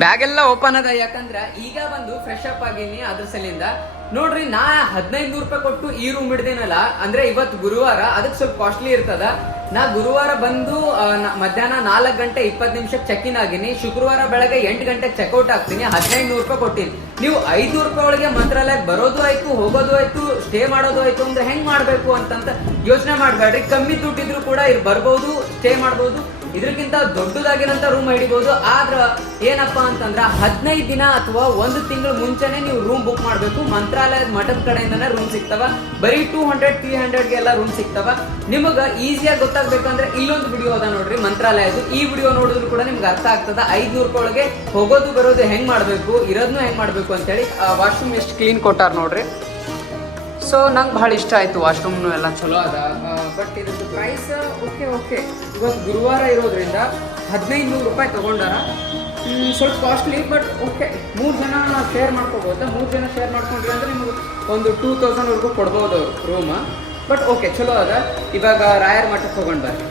Bag ಎಲ್ಲ open ಅದ, ಯಾಕಂದ್ರ ಈಗ ಬಂದು ಫ್ರೆಶ್ ಅಪ್ ಆಗೀನಿ ಅದ್ರ ಸಲಿಂದ. ನೋಡ್ರಿ, ನಾ 1500 ರೂಪಾಯಿ ಕೊಟ್ಟು ಈ ರೂಮ್ ಹಿಡ್ದೇನಲ್ಲ, ಅಂದ್ರೆ ಇವತ್ತು ಗುರುವಾರ, ಅದಕ್ಕೆ ಸ್ವಲ್ಪ ಕಾಸ್ಟ್ಲಿ ಇರ್ತದ. ನಾ ಗುರುವಾರ ಬಂದು ಮಧ್ಯಾಹ್ನ 4 ಗಂಟೆ 20 ನಿಮಿಷಕ್ಕೆ ಚೆಕ್ ಇನ್ ಆಗಿನಿ. ಶುಕ್ರವಾರ ಬೆಳಗ್ಗೆ 8 ಗಂಟೆಗೆ ಚೆಕ್ಔಟ್ ಆಗ್ತೀನಿ. 1500 ರೂಪಾಯಿ ಕೊಟ್ಟಿನಿ. ನೀವು 500 ರೂಪಾಯಿ ಒಳಗೆ ಮಂತ್ರಾಲಯಕ್ಕೆ ಬರೋದು ಆಯ್ತು, ಹೋಗೋದು ಆಯ್ತು, ಸ್ಟೇ ಮಾಡೋದು ಆಯ್ತು ಅಂದ್ರೆ ಹೆಂಗ್ ಮಾಡ್ಬೇಕು ಅಂತಂತ ಯೋಚನೆ ಮಾಡ್ಬೇಡ್ರಿ. ಕಮ್ಮಿ ದುಡ್ಡಿದ್ರು ಕೂಡ ಇಲ್ಲಿ ಬರ್ಬೋದು, ಸ್ಟೇ ಮಾಡ್ಬೋದು. ಇದಕ್ಕಿಂತ ದೊಡ್ಡದಾಗಿರೋಂಥ ರೂಮ್ ಹಿಡಿಬಹುದು. ಆದ್ರ ಏನಪ್ಪಾ ಅಂತಂದ್ರ 15 ದಿನ ಅಥವಾ 1 ತಿಂಗಳು ಮುಂಚೆನೆ ನೀವು ರೂಮ್ ಬುಕ್ ಮಾಡ್ಬೇಕು. ಮಂತ್ರಾಲಯದ ಮಠದ ಕಡೆಯಿಂದನೇ ರೂಮ್ ಸಿಗ್ತಾವ. ಬರೀ 200-300 ಎಲ್ಲ ರೂಮ್ ಸಿಗ್ತಾವ. ನಿಮಗ ಈಸಿಯಾಗಿ ಗೊತ್ತಾಗ್ಬೇಕಂದ್ರೆ ಇಲ್ಲೊಂದು ವಿಡಿಯೋ ಅದ ನೋಡ್ರಿ ಮಂತ್ರಾಲಯದು. ಈ ವಿಡಿಯೋ ನೋಡಿದ್ರು ಕೂಡ ನಿಮ್ಗೆ ಅರ್ಥ ಆಗ್ತದ. 500 ರೂಪಾಯಿ ಒಳಗೆ ಹೋಗೋದು ಬರೋದು ಹೆಂಗ್ ಮಾಡ್ಬೇಕು, ಇರೋದನ್ನು ಹೆಂಗ್ ಮಾಡ್ಬೇಕು ಅಂತೇಳಿ. ವಾಶ್ರೂಮ್ ಎಷ್ಟು ಕ್ಲೀನ್ ಕೊಟ್ಟಾರ ನೋಡ್ರಿ. ಸೊ ನಂಗೆ ಭಾಳ ಇಷ್ಟ ಆಯಿತು. ವಾಶ್ರೂಮ್ನು ಎಲ್ಲ ಚಲೋ ಅದ. ಬಟ್ ಇದ್ರದ್ದು ಪ್ರೈಸ್ ಓಕೆ ಇವತ್ತು ಗುರುವಾರ ಇರೋದ್ರಿಂದ 1500 ರೂಪಾಯಿ ತೊಗೊಂಡಾರ. ಸ್ವಲ್ಪ ಕಾಸ್ಟ್ಲಿ, ಬಟ್ ಓಕೆ. 3 ಜನ ಶೇರ್ ಮಾಡ್ಕೋಬೋದು. 3 ಜನ ಶೇರ್ ಮಾಡ್ಕೊಂಡ್ರಿ ಅಂದ್ರೆ ನಿಮ್ಗೆ ಒಂದು 2000 ವರೆಗೂ ಕೊಡ್ಬೋದು ರೂಮ್. ಬಟ್ ಓಕೆ, ಚಲೋ ಅದ. ಇವಾಗ ರಾಯರ ಮಠಕ್ಕೆ ಹೋಗೊಂಡು ಬರ್ರಿ.